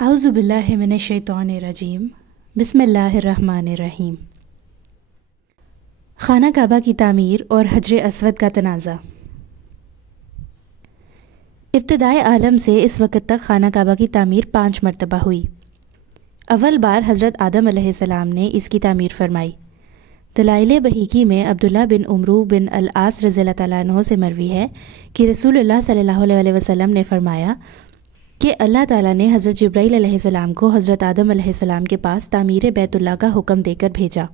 اعوذ باللہ من الشیطان الرجیم، بسم اللہ الرحمن الرحیم۔ خانہ کعبہ کی تعمیر اور حجر اسود کا تنازع۔ ابتدائے عالم سے اس وقت تک خانہ کعبہ کی تعمیر 5 مرتبہ ہوئی۔ اول بار حضرت آدم علیہ السلام نے اس کی تعمیر فرمائی۔ دلائل بحیقی میں عبداللہ بن عمرو بن العاص رضی اللہ تعالیٰ عنہ سے مروی ہے کہ رسول اللہ صلی اللہ علیہ وسلم نے فرمایا کہ اللہ تعالیٰ نے حضرت جبرائیل علیہ السلام کو حضرت آدم علیہ السلام کے پاس تعمیر بیت اللہ کا حکم دے کر بھیجا۔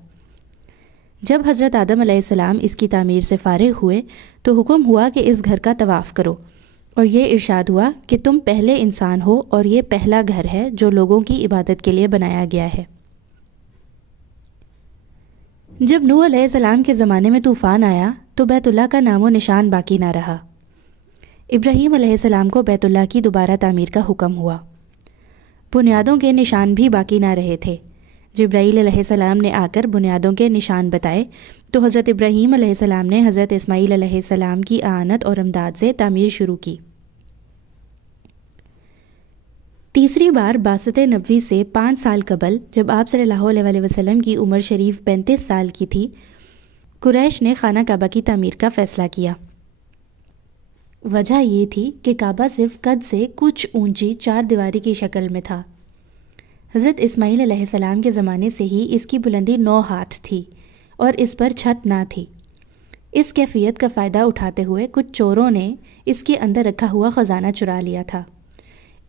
جب حضرت آدم علیہ السلام اس کی تعمیر سے فارغ ہوئے تو حکم ہوا کہ اس گھر کا طواف کرو، اور یہ ارشاد ہوا کہ تم پہلے انسان ہو اور یہ پہلا گھر ہے جو لوگوں کی عبادت کے لیے بنایا گیا ہے۔ جب نوح علیہ السلام کے زمانے میں طوفان آیا تو بیت اللہ کا نام و نشان باقی نہ رہا۔ ابراہیم علیہ السلام کو بیت اللہ کی دوبارہ تعمیر کا حکم ہوا۔ بنیادوں کے نشان بھی باقی نہ رہے تھے۔ جبرائیل علیہ السلام نے آ کر بنیادوں کے نشان بتائے تو حضرت ابراہیم علیہ السلام نے حضرت اسماعیل علیہ السلام کی اعانت اور امداد سے تعمیر شروع کی۔ تیسری بار بعثت نبوی سے 5 سال قبل جب آپ صلی اللہ علیہ وسلم کی عمر شریف 35 سال کی تھی، قریش نے خانہ کعبہ کی تعمیر کا فیصلہ کیا۔ وجہ یہ تھی کہ کعبہ صرف قد سے کچھ اونچی 4 دیواری کی شکل میں تھا۔ حضرت اسماعیل علیہ السلام کے زمانے سے ہی اس کی بلندی 9 ہاتھ تھی اور اس پر چھت نہ تھی۔ اس کیفیت کا فائدہ اٹھاتے ہوئے کچھ چوروں نے اس کے اندر رکھا ہوا خزانہ چرا لیا تھا۔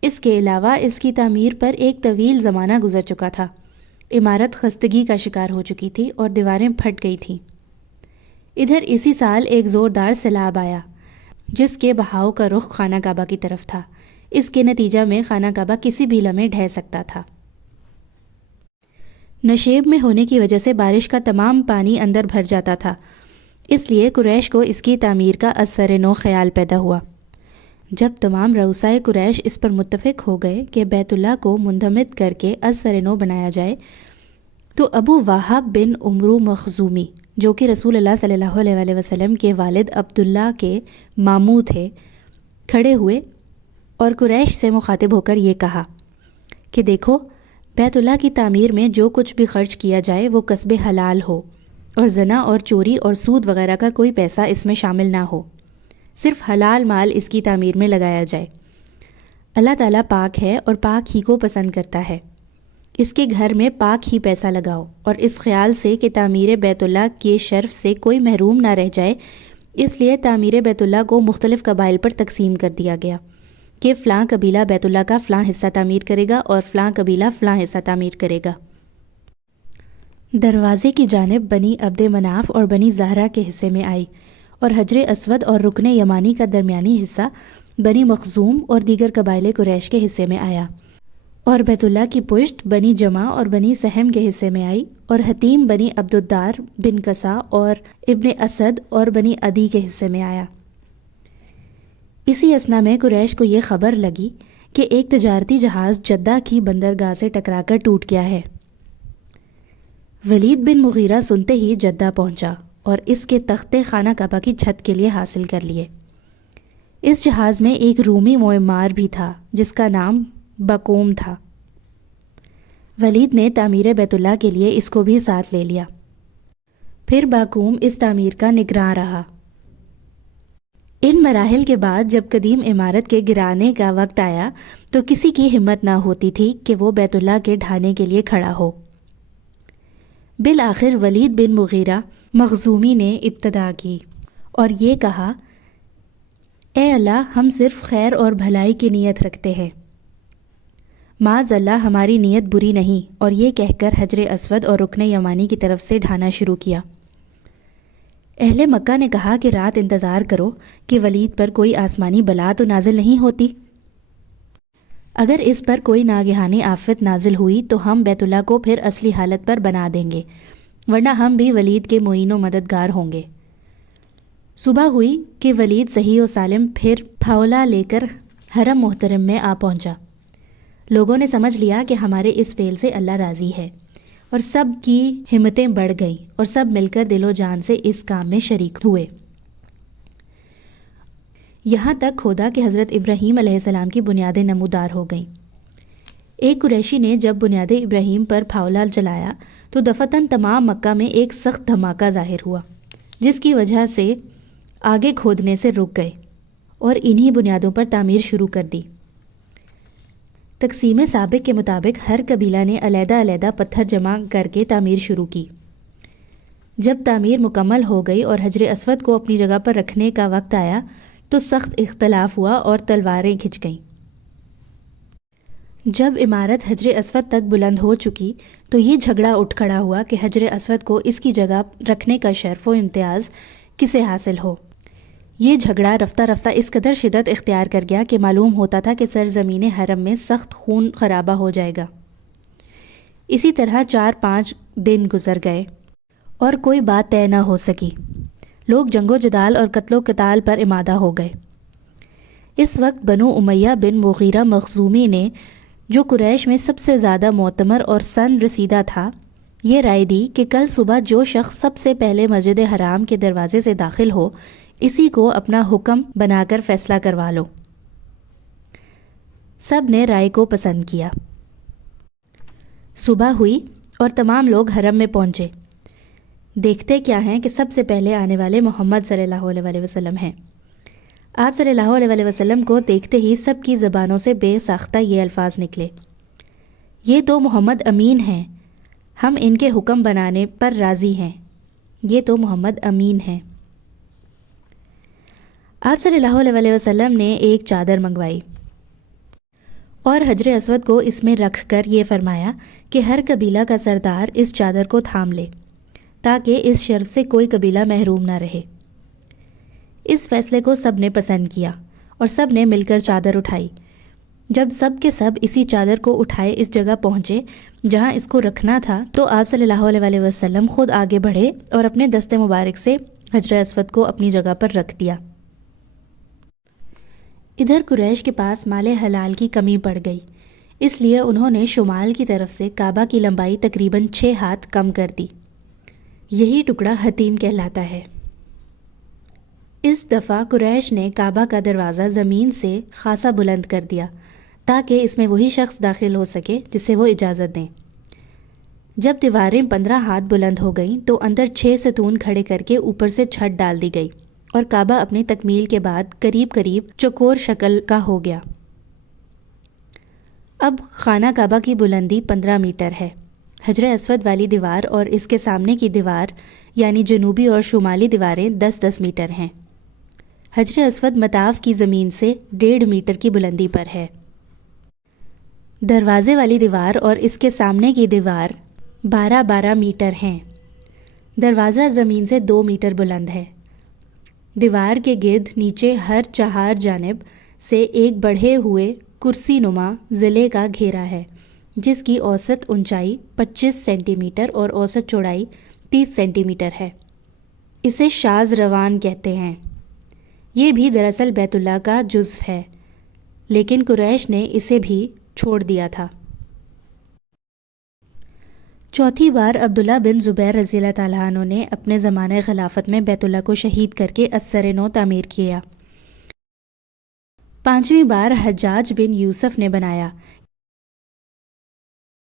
اس کے علاوہ اس کی تعمیر پر ایک طویل زمانہ گزر چکا تھا۔ عمارت خستگی کا شکار ہو چکی تھی اور دیواریں پھٹ گئی تھیں۔ ادھر اسی سال ایک زوردار سیلاب آیا جس کے بہاؤ کا رخ خانہ کعبہ کی طرف تھا۔ اس کے نتیجہ میں خانہ کعبہ کسی بھی لمحے ڈھہ سکتا تھا۔ نشیب میں ہونے کی وجہ سے بارش کا تمام پانی اندر بھر جاتا تھا، اس لیے قریش کو اس کی تعمیر کا از سر نو خیال پیدا ہوا۔ جب تمام رؤسائے قریش اس پر متفق ہو گئے کہ بیت اللہ کو منہدم کر کے از سر نو بنایا جائے تو ابو وہب بن عمرو مخزومی، جو کہ رسول اللہ صلی اللہ علیہ وسلم کے والد عبداللہ کے ماموں تھے، کھڑے ہوئے اور قریش سے مخاطب ہو کر یہ کہا کہ دیکھو، بیت اللہ کی تعمیر میں جو کچھ بھی خرچ کیا جائے وہ کسب حلال ہو، اور زنا اور چوری اور سود وغیرہ کا کوئی پیسہ اس میں شامل نہ ہو، صرف حلال مال اس کی تعمیر میں لگایا جائے۔ اللہ تعالیٰ پاک ہے اور پاک ہی کو پسند کرتا ہے۔ اس کے گھر میں پاک ہی پیسہ لگاؤ، اور اس خیال سے کہ تعمیر بیت اللہ کے شرف سے کوئی محروم نہ رہ جائے، اس لیے تعمیر بیت اللہ کو مختلف قبائل پر تقسیم کر دیا گیا کہ فلاں قبیلہ بیت اللہ کا فلاں حصہ تعمیر کرے گا اور فلاں قبیلہ فلاں حصہ تعمیر کرے گا۔ دروازے کی جانب بنی عبد مناف اور بنی زہرہ کے حصے میں آئی، اور حجر اسود اور رکن یمانی کا درمیانی حصہ بنی مخزوم اور دیگر قبائل قریش کے حصے میں آیا، اور بیت اللہ کی پشت بنی جمع اور بنی سہم کے حصے میں آئی، اور حتیم بنی عبدالدار بن کسا اور ابن اسد اور بنی عدی کے حصے میں آیا۔ اسی اثنا میں قریش کو یہ خبر لگی کہ ایک تجارتی جہاز جدہ کی بندرگاہ سے ٹکرا کر ٹوٹ گیا ہے۔ ولید بن مغیرہ سنتے ہی جدہ پہنچا اور اس کے تختے خانہ کعبہ کی چھت کے لیے حاصل کر لیے۔ اس جہاز میں ایک رومی معمار بھی تھا جس کا نام باقوم تھا۔ ولید نے تعمیر بیت اللہ کے لیے اس کو بھی ساتھ لے لیا۔ پھر باقوم اس تعمیر کا نگراں رہا۔ ان مراحل کے بعد جب قدیم عمارت کے گرانے کا وقت آیا تو کسی کی ہمت نہ ہوتی تھی کہ وہ بیت اللہ کے ڈھانے کے لیے کھڑا ہو۔ بالآخر ولید بن مغیرہ مخزومی نے ابتدا کی اور یہ کہا، اے اللہ، ہم صرف خیر اور بھلائی کی نیت رکھتے ہیں، معاذ اللہ ہماری نیت بری نہیں، اور یہ کہہ کر حجر اسود اور رکن یمانی کی طرف سے ڈھانا شروع کیا۔ اہل مکہ نے کہا کہ رات انتظار کرو کہ ولید پر کوئی آسمانی بلا تو نازل نہیں ہوتی۔ اگر اس پر کوئی ناگہانی آفت نازل ہوئی تو ہم بیت اللہ کو پھر اصلی حالت پر بنا دیں گے، ورنہ ہم بھی ولید کے معین و مددگار ہوں گے۔ صبح ہوئی کہ ولید صحیح و سالم پھر پھاولا لے کر حرم محترم میں آ پہنچا۔ لوگوں نے سمجھ لیا کہ ہمارے اس فعل سے اللہ راضی ہے، اور سب کی ہمتیں بڑھ گئیں اور سب مل کر دل و جان سے اس کام میں شریک ہوئے۔ یہاں تک کھودا کہ حضرت ابراہیم علیہ السلام کی بنیادیں نمودار ہو گئیں۔ ایک قریشی نے جب بنیاد ابراہیم پر پھاولا جلایا تو دفتن تمام مکہ میں ایک سخت دھماکہ ظاہر ہوا، جس کی وجہ سے آگے کھودنے سے رک گئے اور انہی بنیادوں پر تعمیر شروع کر دی۔ تقسیم سابق کے مطابق ہر قبیلہ نے علیحدہ علیحدہ پتھر جمع کر کے تعمیر شروع کی۔ جب تعمیر مکمل ہو گئی اور حجر اسود کو اپنی جگہ پر رکھنے کا وقت آیا تو سخت اختلاف ہوا اور تلواریں کھنچ گئیں۔ جب عمارت حجر اسود تک بلند ہو چکی تو یہ جھگڑا اٹھ کھڑا ہوا کہ حجر اسود کو اس کی جگہ رکھنے کا شرف و امتیاز کسے حاصل ہو۔ یہ جھگڑا رفتہ رفتہ اس قدر شدت اختیار کر گیا کہ معلوم ہوتا تھا کہ سرزمین حرم میں سخت خون خرابہ ہو جائے گا۔ اسی طرح 4-5 دن گزر گئے اور کوئی بات طے نہ ہو سکی۔ لوگ جنگ و جدال اور قتل و قتال پر آمادہ ہو گئے۔ اس وقت بنو امیہ بن مغیرہ مخزومی نے، جو قریش میں سب سے زیادہ معتمر اور سن رسیدہ تھا، یہ رائے دی کہ کل صبح جو شخص سب سے پہلے مسجد حرام کے دروازے سے داخل ہو، اسی کو اپنا حکم بنا کر فیصلہ کروا لو۔ سب نے رائے کو پسند کیا۔ صبح ہوئی اور تمام لوگ حرم میں پہنچے۔ دیکھتے کیا ہیں کہ سب سے پہلے آنے والے محمد صلی اللہ علیہ وسلم ہیں۔ آپ صلی اللہ علیہ وسلم کو دیکھتے ہی سب کی زبانوں سے بے ساختہ یہ الفاظ نکلے: یہ تو محمد امین ہیں، ہم ان کے حکم بنانے پر راضی ہیں۔ یہ تو محمد امین ہیں۔ آپ صلی اللہ علیہ وسلم نے ایک چادر منگوائی اور حجر اسود کو اس میں رکھ کر یہ فرمایا کہ ہر قبیلہ کا سردار اس چادر کو تھام لے تاکہ اس شرف سے کوئی قبیلہ محروم نہ رہے۔ اس فیصلے کو سب نے پسند کیا اور سب نے مل کر چادر اٹھائی۔ جب سب کے سب اسی چادر کو اٹھائے اس جگہ پہنچے جہاں اس کو رکھنا تھا تو آپ صلی اللہ علیہ وسلم خود آگے بڑھے اور اپنے دست مبارک سے حجر اسود کو اپنی جگہ پر رکھ دیا۔ ادھر قریش کے پاس مال حلال کی کمی پڑ گئی، اس لیے انہوں نے شمال کی طرف سے کعبہ کی لمبائی تقریباً 6 ہاتھ کم کر دی۔ یہی ٹکڑا حتیم کہلاتا ہے۔ اس دفعہ قریش نے کعبہ کا دروازہ زمین سے خاصا بلند کر دیا تاکہ اس میں وہی شخص داخل ہو سکے جسے وہ اجازت دیں۔ جب دیواریں 15 ہاتھ بلند ہو گئیں تو اندر 6 ستون کھڑے کر کے اوپر سے چھت ڈال دی گئی اور کعبہ اپنی تکمیل کے بعد قریب قریب چوکور شکل کا ہو گیا۔ اب خانہ کعبہ کی بلندی 15 میٹر ہے۔ حجر اسود والی دیوار اور اس کے سامنے کی دیوار یعنی جنوبی اور شمالی دیواریں 10-10 میٹر ہیں۔ حجر اسود مطاف کی زمین سے 1.5 میٹر کی بلندی پر ہے۔ دروازے والی دیوار اور اس کے سامنے کی دیوار 12-12 میٹر ہیں۔ دروازہ زمین سے 2 میٹر بلند ہے۔ دیوار کے گرد نیچے ہر 4 جانب سے ایک بڑھے ہوئے کرسی نما ضلع کا گھیرا ہے جس کی اوسط اونچائی 25 سینٹی میٹر اور اوسط چوڑائی 30 سینٹی میٹر ہے۔ اسے شاذ روان کہتے ہیں۔ یہ بھی دراصل بیت اللہ کا جزو ہے، لیکن قریش نے اسے بھی چھوڑ دیا تھا۔ چوتھی بار عبداللہ بن زبیر رضی اللہ تعالیٰ عنہ نے اپنے زمانہ خلافت میں بیت اللہ کو شہید کر کے ازسر نو تعمیر کیا۔ 5ویں بار حجاج بن یوسف نے بنایا،